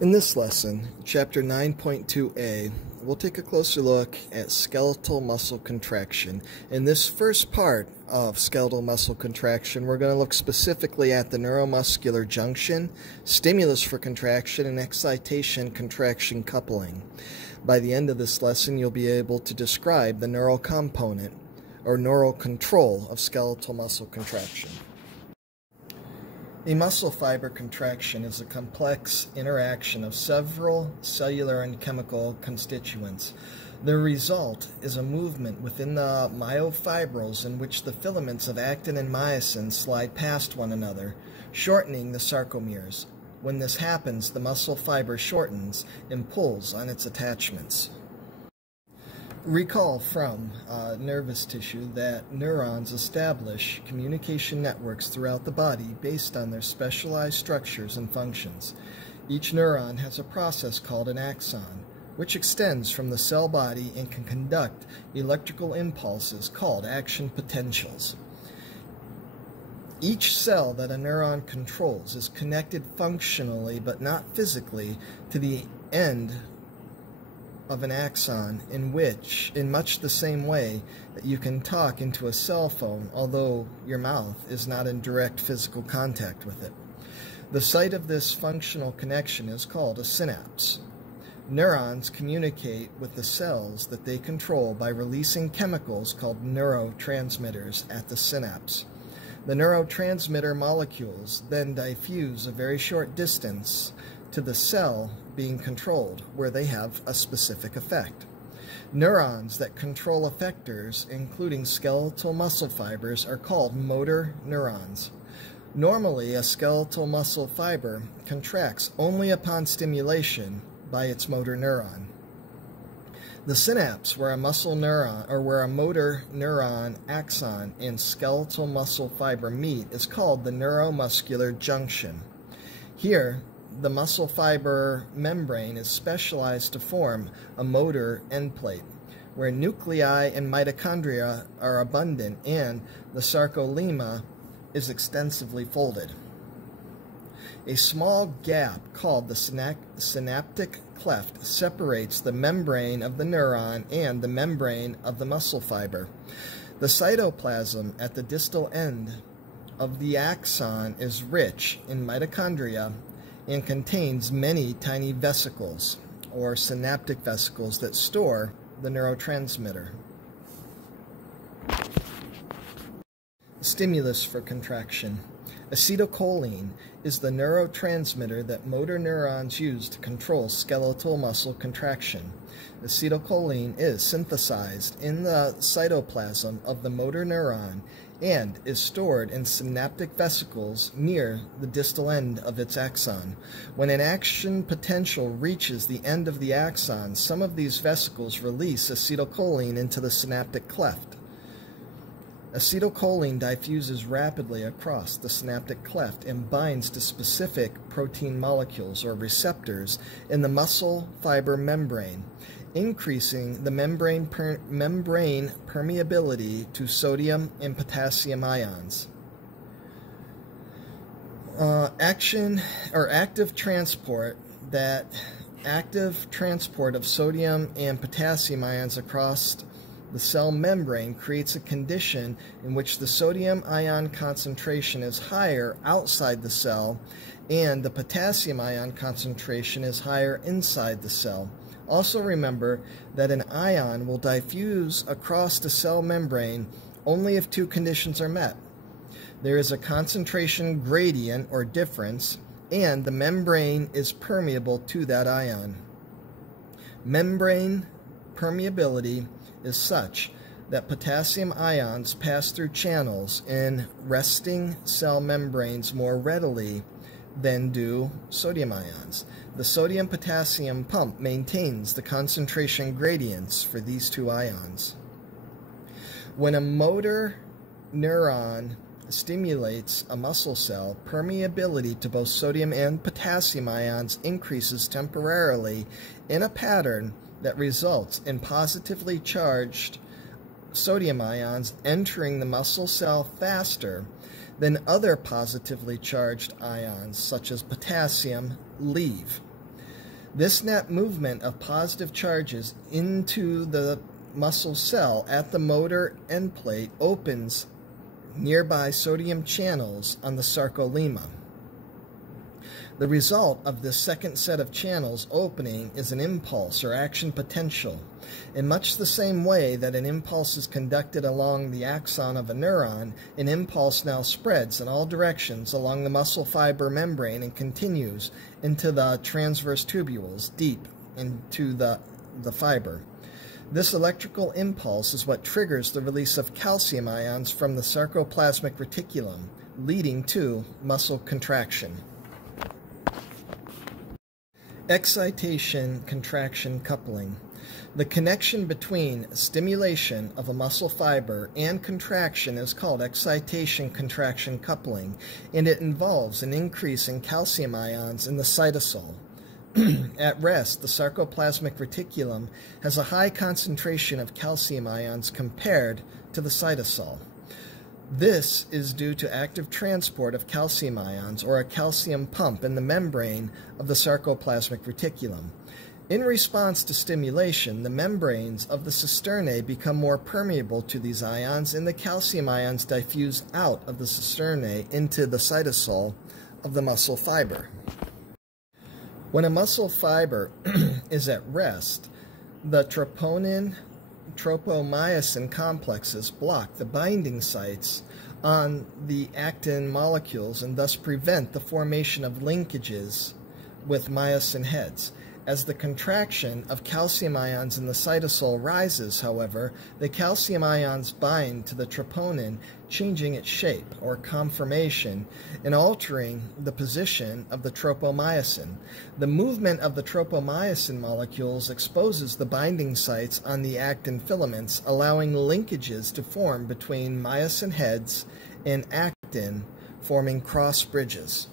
In this lesson, Chapter 9.2a, we'll take a closer look at skeletal muscle contraction. In this first part of skeletal muscle contraction, we're going to look specifically at the neuromuscular junction, stimulus for contraction, and excitation contraction coupling. By the end of this lesson, you'll be able to describe the neural component or neural control of skeletal muscle contraction. A muscle fiber contraction is a complex interaction of several cellular and chemical constituents. The result is a movement within the myofibrils in which the filaments of actin and myosin slide past one another, shortening the sarcomeres. When this happens, the muscle fiber shortens and pulls on its attachments. Recall from nervous tissue that neurons establish communication networks throughout the body based on their specialized structures and functions. Each neuron has a process called an axon, which extends from the cell body and can conduct electrical impulses called action potentials. Each cell that a neuron controls is connected functionally but not physically to the end of an axon, in much the same way that you can talk into a cell phone, although your mouth is not in direct physical contact with it. The site of this functional connection is called a synapse. Neurons communicate with the cells that they control by releasing chemicals called neurotransmitters at the synapse. The neurotransmitter molecules then diffuse a very short distance to the cell being controlled, where they have a specific effect. Neurons that control effectors, including skeletal muscle fibers, are called motor neurons. Normally, a skeletal muscle fiber contracts only upon stimulation by its motor neuron. The synapse where a muscle neuron or where a motor neuron axon and skeletal muscle fiber meet is called the neuromuscular junction. Here, the muscle fiber membrane is specialized to form a motor end plate, where nuclei and mitochondria are abundant and the sarcolemma is extensively folded. A small gap called the synaptic cleft separates the membrane of the neuron and the membrane of the muscle fiber. The cytoplasm at the distal end of the axon is rich in mitochondria and contains many tiny vesicles, or synaptic vesicles, that store the neurotransmitter. Stimulus for contraction. Acetylcholine is the neurotransmitter that motor neurons use to control skeletal muscle contraction. Acetylcholine is synthesized in the cytoplasm of the motor neuron and is stored in synaptic vesicles near the distal end of its axon. When an action potential reaches the end of the axon, some of these vesicles release acetylcholine into the synaptic cleft. Acetylcholine diffuses rapidly across the synaptic cleft and binds to specific protein molecules or receptors in the muscle fiber membrane, increasing the membrane permeability to sodium and potassium ions. Active transport of sodium and potassium ions across the cell membrane creates a condition in which the sodium ion concentration is higher outside the cell and the potassium ion concentration is higher inside the cell. Also remember that an ion will diffuse across the cell membrane only if two conditions are met. There is a concentration gradient or difference, and the membrane is permeable to that ion. Membrane permeability is such that potassium ions pass through channels in resting cell membranes more readily than do sodium ions. The sodium-potassium pump maintains the concentration gradients for these two ions. When a motor neuron stimulates a muscle cell, permeability to both sodium and potassium ions increases temporarily in a pattern that results in positively charged sodium ions entering the muscle cell faster than other positively charged ions, such as potassium, leave. This net movement of positive charges into the muscle cell at the motor end plate opens nearby sodium channels on the sarcolemma. The result of this second set of channels opening is an impulse or action potential. In much the same way that an impulse is conducted along the axon of a neuron, an impulse now spreads in all directions along the muscle fiber membrane and continues into the transverse tubules deep into the fiber. This electrical impulse is what triggers the release of calcium ions from the sarcoplasmic reticulum, leading to muscle contraction. Excitation contraction coupling. The connection between stimulation of a muscle fiber and contraction is called excitation contraction coupling, and it involves an increase in calcium ions in the cytosol. At rest, the sarcoplasmic reticulum has a high concentration of calcium ions compared to the cytosol. This is due to active transport of calcium ions, or a calcium pump, in the membrane of the sarcoplasmic reticulum. In response to stimulation, the membranes of the cisternae become more permeable to these ions, and the calcium ions diffuse out of the cisternae into the cytosol of the muscle fiber. When a muscle fiber is at rest, the troponin-tropomyosin complexes block the binding sites on the actin molecules and thus prevent the formation of linkages with myosin heads. As the contraction of calcium ions in the cytosol rises, however, the calcium ions bind to the troponin, changing its shape or conformation and altering the position of the tropomyosin. The movement of the tropomyosin molecules exposes the binding sites on the actin filaments, allowing linkages to form between myosin heads and actin, forming cross bridges.